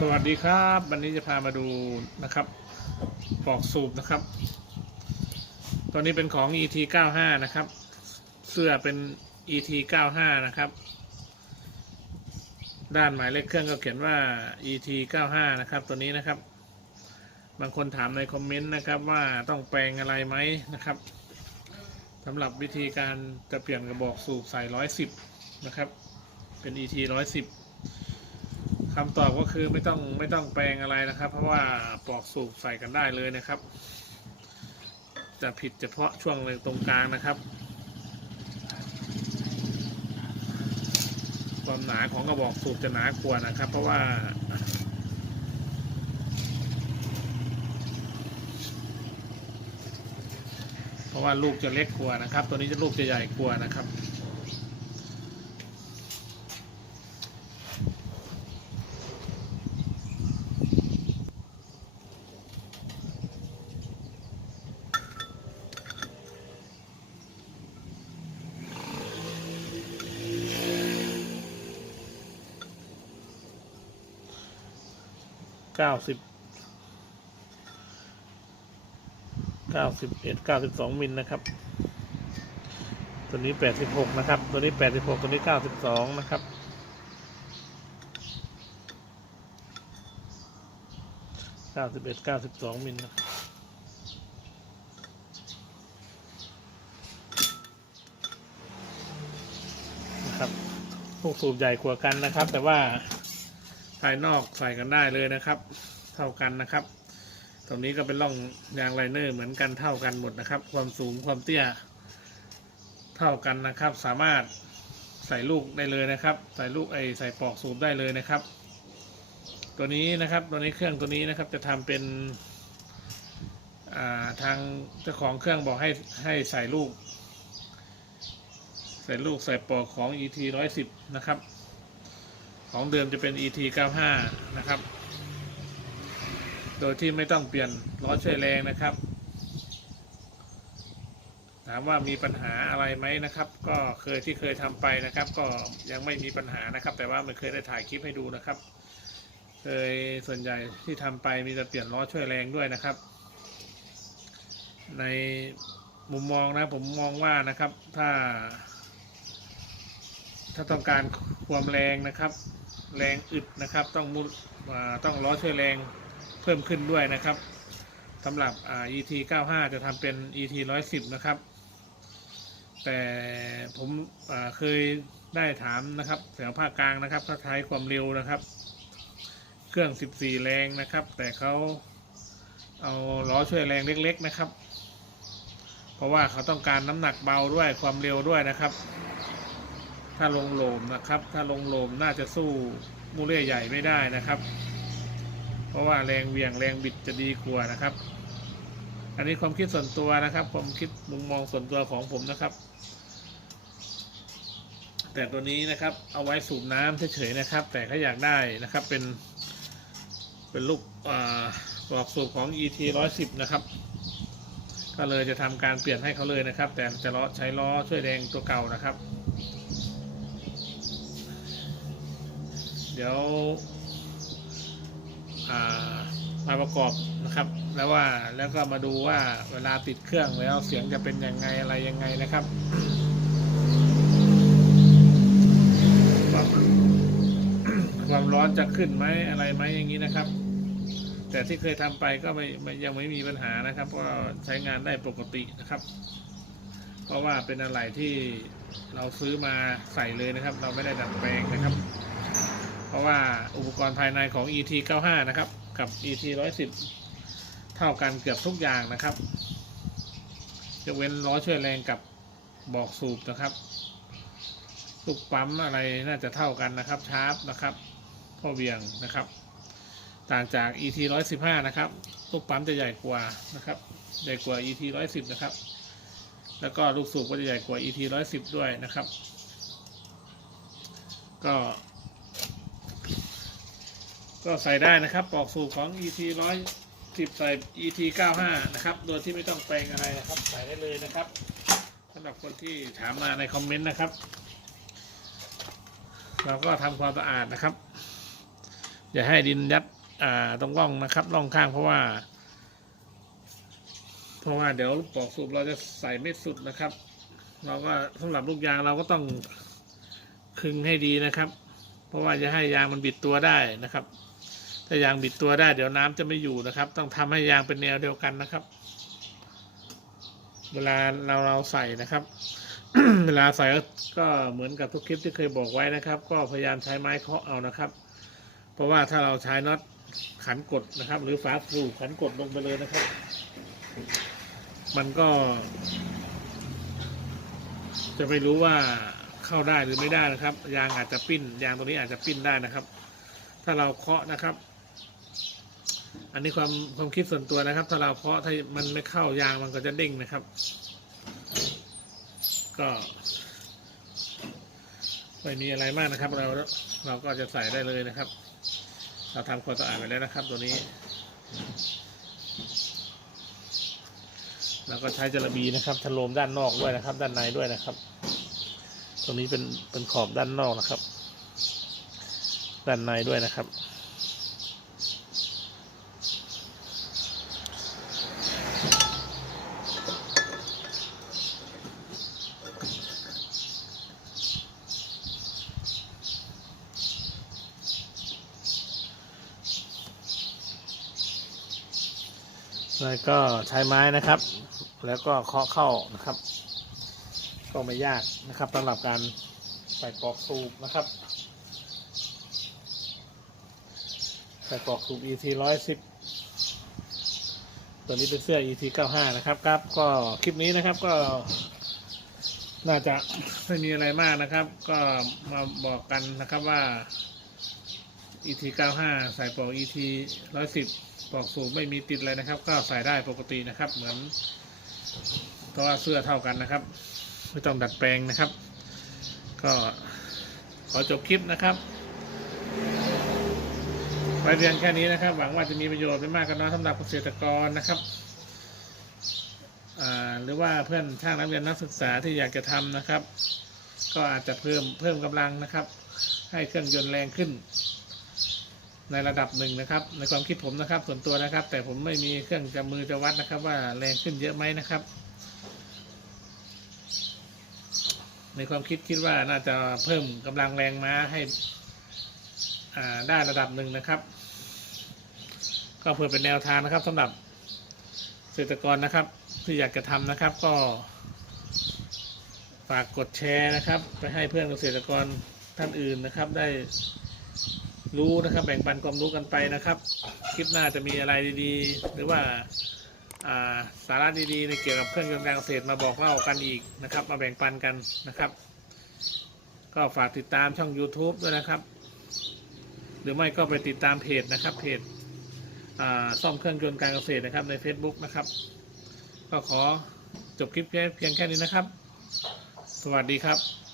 สวัสดีครับวันนี้จะพามาดูนะครับปลอกสูบนะครับ ตัวนี้เป็นของ ET 95นะครับ เสื้อเป็น ET 95นะครับ ด้านหมายเลขเครื่องก็เขียนว่า ET 95นะครับ ตัวนี้นะครับ บางคนถามในคอมเมนต์นะครับว่าต้องแปลงอะไรไหมนะครับสำหรับวิธีการจะเปลี่ยนกระบอกสูบใส่110นะครับ เป็น ET 110 คำตอบก็คือไม่ต้องไม่ต้องแปลงอะไรนะครับ เพราะว่าปลอกสูบใส่กันได้เลยนะครับ จะผิดเฉพาะช่วงเลยตรงกลางนะครับ ความหนาของกระบอกสูบจะหนากว่านะครับ เพราะว่าเพราะว่าลูกจะเล็กกว่านะครับ ตัวนี้จะลูกจะใหญ่กว่านะครับ เก้าสิบเก้าสิบเอ็ดเก้าสิบสองมิลนะครับ ตัวนี้แปดสิบหกนะครับ ตัวนี้แปดสิบหกตัวนี้เก้าสิบสองนะครับ เก้าสิบเอ็ดเก้าสิบสองมิลนะครับนะครับพวกสูบใหญ่กว่ากันนะครับ แต่ว่าายนอกใส่กันได้เลยนะครับ เท่ากันนะครับ ตรงนี้ก็เป็นร่องยางไลเนอร์เหมือนกันเท่ากันหมดนะครับ ความสูงความเตี้ย เท่ากันนะครับ สามารถใส่ลูกได้เลยนะครับ ใส่ลูกไอใส่ปลอกสูบได้เลยนะครับ ตัวนี้นะครับตัวนี้เครื่องตัวนี้นะครับจะทำเป็นาทางเจ้าของเครื่องบอกให้ให้ใส่ลูก ใส่ลูกใส่ปลอกของ ET 110 นะครับ ของเดิมจะเป็น ET 95นะครับ โดยที่ไม่ต้องเปลี่ยนล้อช่วยแรงนะครับ ถามว่ามีปัญหาอะไรไหมนะครับ ก็เคยที่เคยทำไปนะครับ ก็ยังไม่มีปัญหานะครับ แต่ว่าไม่เคยได้ถ่ายคลิปให้ดูนะครับ เคยส่วนใหญ่ที่ทำไปมีแต่เปลี่ยนล้อช่วยแรงด้วยนะครับ ในมุมมองนะผมมองว่านะครับถ้าถ้าต้องการความแรงนะครับ แรงอึดนะครับ ต้องมุดต้องล้อช่วยแรงเพิ่มขึ้นด้วยนะครับสำหรับอ่า ET 95 จะทำเป็น ET 110 นะครับ แต่ผมเคยได้ถามนะครับแถวภาคกลางนะครับเขาใช้ความเร็วนะครับ เครื่อง 14 แรงนะครับ แต่เขาเอาล้อช่วยแรงเล็ก ๆ นะครับ เพราะว่าเขาต้องการน้ำหนักเบาด้วยความเร็วด้วยนะครับ ถ้าลงโลมนะครับ ถ้าลงโลมน่าจะสู้มูเล่ใหญ่ไม่ได้นะครับ เพราะว่าแรงเวียงแรงบิดจะดีกว่านะครับ อันนี้ความคิดส่วนตัวนะครับความคิดมุมมองส่วนตัวของผมนะครับ แต่ตัวนี้นะครับเอาไว้สูบน้ำเฉยๆนะครับ แต่ถ้าอยากได้นะครับเป็น เป็นลูกอ่าปลอกสูบของ ET 110 นะครับก็เลยจะทำการเปลี่ยนให้เขาเลยนะครับ แต่จะล้อใช้ล้อช่วยแรงตัวเก่านะครับ เดี๋ยวมาประกอบนะครับ แล้วว่าแล้วก็มาดูว่าเวลาติดเครื่องแล้วเสียงจะเป็นยังไงอะไรยังไงนะครับความความร้อนจะขึ้นไหมอะไรไหมอย่างนี้นะครับ แต่ที่เคยทำไปก็ไม่ไม่ยังไม่มีปัญหานะครับ ก็ใช้งานได้ปกตินะครับ เพราะว่าเป็นอะไรที่เราซื้อมาใส่เลยนะครับ เราไม่ได้ดัดแปลงนะครับ ราะว่าอุปกรณ์ภายในของ ET 95นะครับ กับ ET 110 เท่ากันเกือบทุกอย่างนะครับยกเว้นล้อช่วยแรงกับบอกสูบนะครับลูกปั๊มอะไรน่าจะเท่ากันนะครับชาร์ปนะครับพ่อเวียงนะครับ ต่างจาก ET 115นะครับลูกปั๊มจะใหญ่กว่านะครับใหญ่กว่า ET 110นะครับ แล้วก็ลูกสูบก็จะใหญ่กว่า ET 110ด้วยนะครับ ก็ ก็ใส่ได้นะครับปลอกสูบของ ET 110ใส่ ET 95นะครับ โดยที่ไม่ต้องแปลงอะไรนะครับ ใส่ได้เลยนะครับสำหรับคนที่ถามมาในคอมเมนต์นะครับ เราก็ทำความสะอาดนะครับ อย่าให้ดินยัดตรงร่องนะครับร่องข้างเพราะว่า เพราะว่าเดี๋ยวปลอกสูบเราจะใส่ไม่สุดนะครับ เราก็สำหรับลูกยางเราก็ต้องคึงให้ดีนะครับ เพราะว่าจะให้ยางมันบิดตัวได้นะครับ ถ้ายางบิดตัวได้เดี๋ยวน้ำจะไม่อยู่นะครับ ต้องทำให้ยางเป็นแนวเดียวกันนะครับ เวลาเราเราใส่นะครับ เวลาใส่ก็ก็เหมือนกับทุกคลิปที่เคยบอกไว้นะครับ ก็พยายามใช้ไม้เคาะเอานะครับ เพราะว่าถ้าเราใช้น็อตขันกดนะครับ หรือฝาสูบขันกดลงไปเลยนะครับ มันก็ จะไม่รู้ว่าเข้าได้หรือไม่ได้นะครับ ยางอาจจะปิ้น ยางตัวนี้อาจจะปิ้นได้นะครับ ถ้าเราเคาะนะครับ อันนี้ความความคิดส่วนตัวนะครับ ถ้าเราเคาะถ้ามันไม่เข้ายางมันก็จะเด้งนะครับ ก็ไม่มีอะไรมากนะครับ เราเราก็จะใส่ได้เลยนะครับ เราทำความสะอาดไปแล้วนะครับ ตัวนี้แล้วก็ใช้จระบีนะครับทะโลมด้านนอกด้วยนะครับ ด้านในด้วยนะครับ ตรงนี้เป็นเป็นขอบด้านนอกนะครับ ด้านในด้วยนะครับ แล้วก็ใช้ไม้นะครับ แล้วก็เคาะเข้านะครับ ก็ไม่ยากนะครับสำหรับการใส่ปลอกสูบนะครับ ใส่ปลอกสูบ ET ร้อยสิบตัวนี้เป็นเสื้อ ET เก้าห้านะครับครับ ก็คลิปนี้นะครับก็ น่าจะไม่มีอะไรมากนะครับ ก็มาบอกกันนะครับว่า ET 95ใส่ปลอก ET 110 ปลอกสูบไม่มีติดเลยนะครับ ก็ใส่ได้ปกตินะครับ เหมือนเพราะว่าเสื้อเท่ากันนะครับ ไม่ต้องดัดแปลงนะครับ ก็ขอจบคลิปนะครับไว้เพียงแค่นี้นะครับ หวังว่าจะมีประโยชน์ไม่มากก็น้อยสำหรับเกษตรกรนะครับหรือว่าเพื่อนช่างนักเรียนนักศึกษาที่อยากจะทำนะครับ ก็อาจจะเพิ่มเพิ่มกำลังนะครับ ให้เครื่องยนต์แรงขึ้น ในระดับหนึ่งนะครับ ในความคิดผมนะครับ ส่วนตัวนะครับ แต่ผมไม่มีเครื่องจับมือจะวัดนะครับ ว่าแรงขึ้นเยอะไหมนะครับ ในความคิดคิดว่าน่าจะเพิ่มกำลังแรงม้าให้อ่าได้ระดับหนึ่งนะครับ ก็เพื่อเป็นแนวทางนะครับสำหรับเกษตรกรนะครับ ที่อยากจะทำนะครับ ก็ ฝากกดแชร์นะครับ ไปให้เพื่อนเกษตรกรท่านอื่นนะครับ ได้ รู้นะครับ แบ่งปันความรู้กันไปนะครับ คลิปหน้าจะมีอะไรดีๆ หรือว่าสาระดีๆในเกี่ยวกับเครื่องยนต์การเกษตรมาบอกเล่ากันอีกนะครับ มาแบ่งปันกันนะครับ ก็ฝากติดตามช่อง YouTube ด้วยนะครับ หรือไม่ก็ไปติดตามเพจนะครับ เพจซ่อมเครื่องยนต์การเกษตรนะครับใน Facebook นะครับ ก็ขอจบคลิปแค่เพียงแค่นี้นะครับ สวัสดีครับ